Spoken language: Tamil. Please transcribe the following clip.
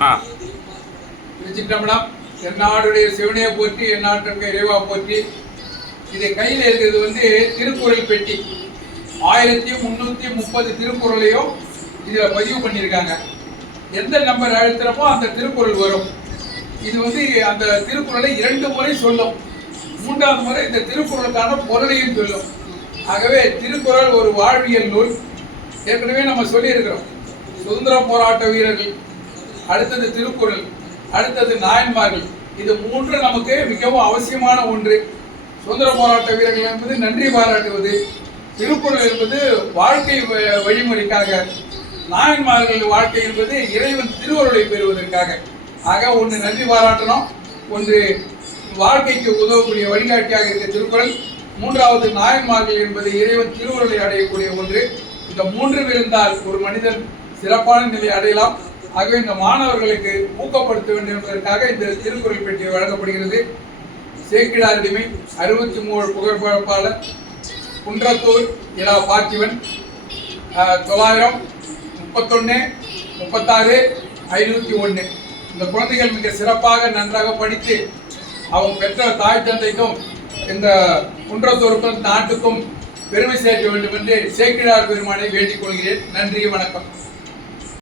திருச்சிற்றம்பலம். எந்நாடுடைய சிவனையை போற்றி, எந்நாட்டிற்கு இறைவா போற்றி. இதை கையில் இருக்கிறது திருக்குறள் பெட்டி. 1330 திருக்குறளையும் இதில் பதிவு பண்ணியிருக்காங்க. எந்த நம்பர் அழுத்துறப்போ அந்த திருக்குறள் வரும். இது அந்த திருக்குறளை 2 முறை சொல்லும். 3வது முறை இந்த திருக்குறளுக்கான பொருளையும் சொல்லும். ஆகவே திருக்குறள் ஒரு வாழ்வியல் நூல். ஏற்கனவே நம்ம சொல்லியிருக்கிறோம். சுதந்திர போராட்ட வீரர்கள், அடுத்தது திருக்குறள், அடுத்தது நாயன்மார்கள். இது 3 நமக்கு மிகவும் அவசியமான ஒன்று. சுதந்திர போராட்ட வீரர்கள் என்பது நன்றி பாராட்டுவது, திருக்குறள் என்பது வாழ்க்கை வழிமுறைக்காக, நாயன்மார்கள் வாழ்க்கை என்பது இறைவன் திருவருளை பெறுவதற்காக. ஆக ஒன்று நன்றி பாராட்டணும், ஒன்று வாழ்க்கைக்கு உதவக்கூடிய வழிகாட்டியாக இருக்க திருக்குறள், 3வது நாயன்மார்கள் என்பது இறைவன் திருவருளை அடையக்கூடிய ஒன்று. இந்த 3 இருந்தால் ஒரு மனிதன் சிறப்பான நிலை அடையலாம். ஆகவே இந்த மாணவர்களுக்கு ஊக்கப்படுத்த வேண்டும் என்பதற்காக இந்த திருக்குறள் பெட்டி வழங்கப்படுகிறது. சேக்கிழாரடிமை 63 புகழ்பாளர் குன்றத்தூர் இரா பார்த்திவன் 931-36-501. இந்த குழந்தைகள் மிக சிறப்பாக நன்றாக படித்து அவங்க பெற்ற தாய் தந்தைக்கும் இந்த குன்றத்தூருக்கும் நாட்டுக்கும் பெருமை சேர்க்க வேண்டும் என்று சேக்கிழார் பெருமானை வேண்டிக் கொள்கிறேன். நன்றி, வணக்கம்.